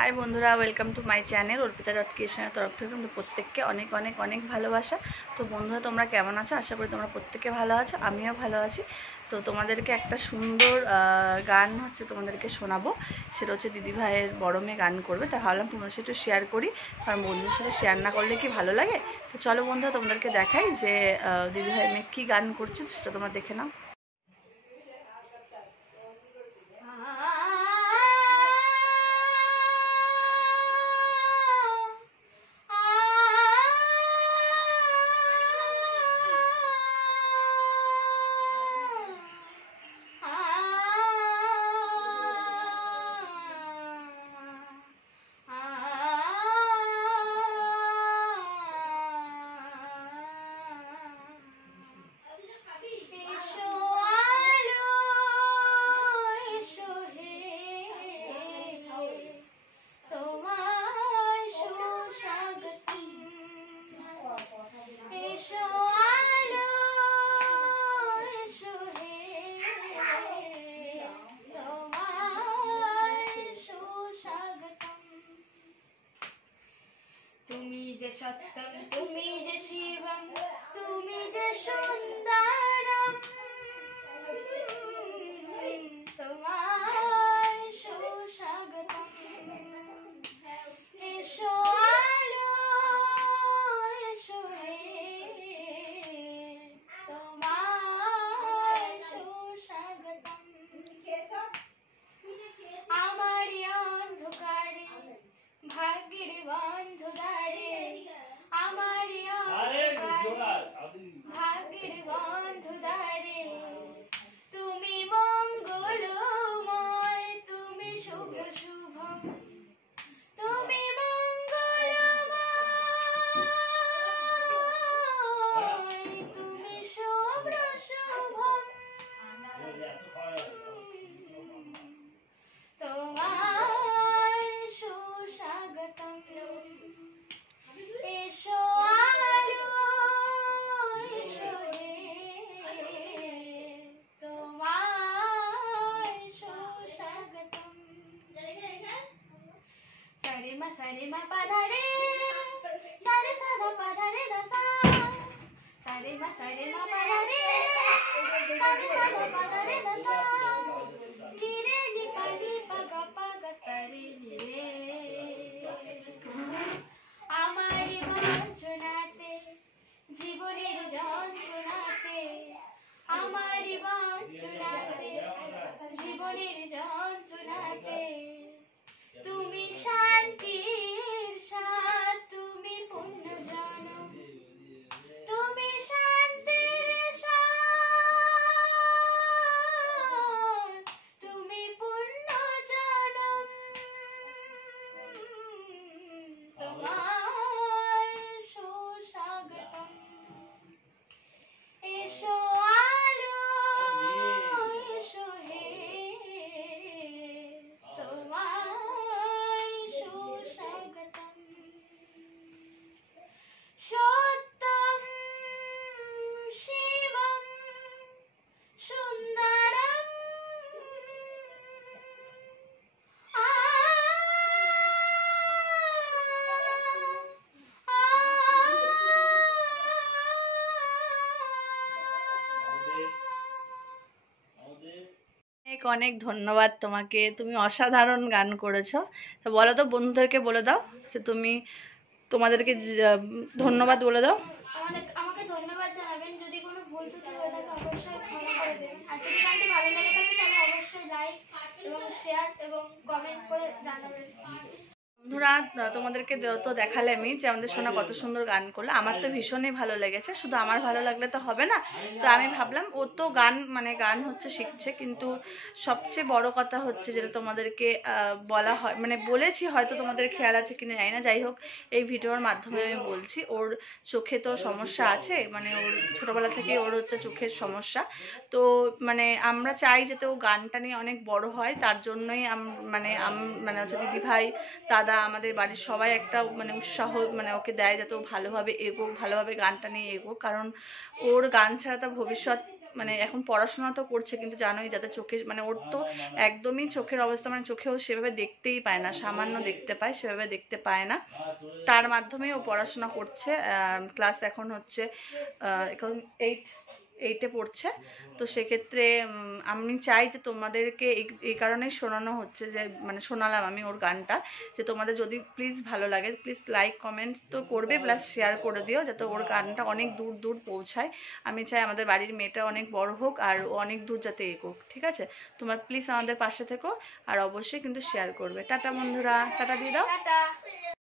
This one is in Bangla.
হাই বন্ধুরা, welcome to my channel Arpita dot ক্রিয়েশনের তরফ থেকে কিন্তু প্রত্যেককে অনেক অনেক অনেক ভালোবাসা। তো বন্ধুরা, তোমরা কেমন আছো? আশা করি তোমরা প্রত্যেকে ভালো আছো, আমিও ভালো আছি। তো তোমাদেরকে একটা সুন্দর গান তোমাদেরকে শোনাবো। সেটা হচ্ছে দিদিভাইয়ের বড় মেয়ে গান করবে, তাই ভাবলাম তোমাদের সাথে একটু শেয়ার করি, কারণ বন্ধুদের সাথে শেয়ার না করলে কি ভালো লাগে। তো চলো বন্ধুরা, তোমাদেরকে দেখাই যে দিদিভাইয়ের মেয়ে কী গান করছে, সেটা তোমরা দেখে নাও। তুমি যে সত্যম, তুমি যে শিবম, তুমি যে সুন্দরম, তোমায় সুস্বাগতম। এসো আলো, এসো হে, তোমায় সুস্বাগতম। আমারই অন্ধকারে ভাগ্যের বন্ধুদারে, আমারই অন্ধকারে ভাগ্যের বন্ধুদারে, তুমি মঙ্গলময়, তুমি শুভ শুভম, তুমি মঙ্গলময়, তুমি শুভ শুভম। তোমায় সুস্বাগতম। এসো আলো, এসো হে, তোমায় সুস্বাগতম। সারে মা পাধারে, সারে সাদা পাধারে দাসা, সারে মা পাধারে, সারে সাদা পাধারে দাসা, নিরে নিপালি পাগা পাগা তারে নিরে। আমারই বঞ্চনাতে, জীবনের যন্ত্রণাতে, আমারই বঞ্চনাতে, জীবনের যন্ত্রণাতে, তুমি শান্তির স্বাদ, তুমি পুণ্য জনম, তুমি শান্তির স্বাদ, তুমি পুণ্য জনম। তোমায় সুস্বাগতম। এসো আলো, এসো হে, তোমায় সুস্বাগতম। সত্যম শিবম সুন্দরম, অনেক অনেক ধন্যবাদ তোমাকে, তুমি অসাধারণ গান করেছো। তো বলো তো, বন্ধুদেরকে বলে দাও যে তোমাদেরকে ধন্যবাদ বলে দাও। আমাকে ধন্যবাদ জানাবেন। যদি কোনো ভুল ত্রুটি হয়ে থাকে অবশ্যই ক্ষমা করে দেবেন। আর যদি গানটি ভালো লেগে থাকে তাহলে অবশ্যই লাইক এবং শেয়ার এবং কমেন্ট করে জানাবেন। বন্ধুরা, তোমাদেরকে তো দেখালামই যে আমাদের সোনা কত সুন্দর গান করলো। আমার তো ভীষণই ভালো লেগেছে, শুধু আমার ভালো লাগলে তো হবে না। তো আমি ভাবলাম ও তো গান শিখছে, কিন্তু সবচেয়ে বড় কথা হচ্ছে যেটা তোমাদেরকে বলা হয়, বলেছি, হয়তো তোমাদের খেয়াল আছে কিনা জানি না। যাই হোক, এই ভিডিওর মাধ্যমে আমি বলছি, ওর চোখে তো সমস্যা আছে, ওর ছোটোবেলা থেকে ওর হচ্ছে চোখের সমস্যা। তো আমরা চাই যাতে ও গানটা নিয়ে অনেক বড় হয়, তার জন্যই হচ্ছে দিদিভাই, দাদা, আমাদের বাড়ির সবাই একটা উৎসাহ ওকে দেয় যাতে ও ভালোভাবে এগোক, ভালোভাবে গানটা নিয়ে এগোক। কারণ ওর গান ছাড়া তার ভবিষ্যৎ মানে এখন পড়াশোনা তো করছে, কিন্তু জানোই যাতে চোখে মানে ওর তো একদমই চোখের অবস্থা মানে চোখেও সেভাবে দেখতেই পায় না, সামান্য দেখতে পায়, সেভাবে দেখতে পায় না। তার মাধ্যমে ও পড়াশোনা করছে। ক্লাস এখন হচ্ছে এখন 8-8-এ পড়ছে। তো সেক্ষেত্রে আমি চাই যে তোমাদেরকে এই কারণেই শোনানো হচ্ছে, যে মানে শোনালাম আমি ওর গানটা, যে তোমাদের যদি প্লিজ ভালো লাগে প্লিজ লাইক কমেন্ট তো করবে, প্লাস শেয়ার করে দিও, যাতে ওর গানটা অনেক দূর দূর পৌঁছায়। আমি চাই আমাদের বাড়ির মেয়েটা অনেক বড় হোক আর ও অনেক দূর যাতে এগোক, ঠিক আছে? তোমরা প্লিজ আমাদের পাশে থেকো আর অবশ্যই কিন্তু শেয়ার করবে। টাটা বন্ধুরা, টাটা দিয়ে দাও। টাটা।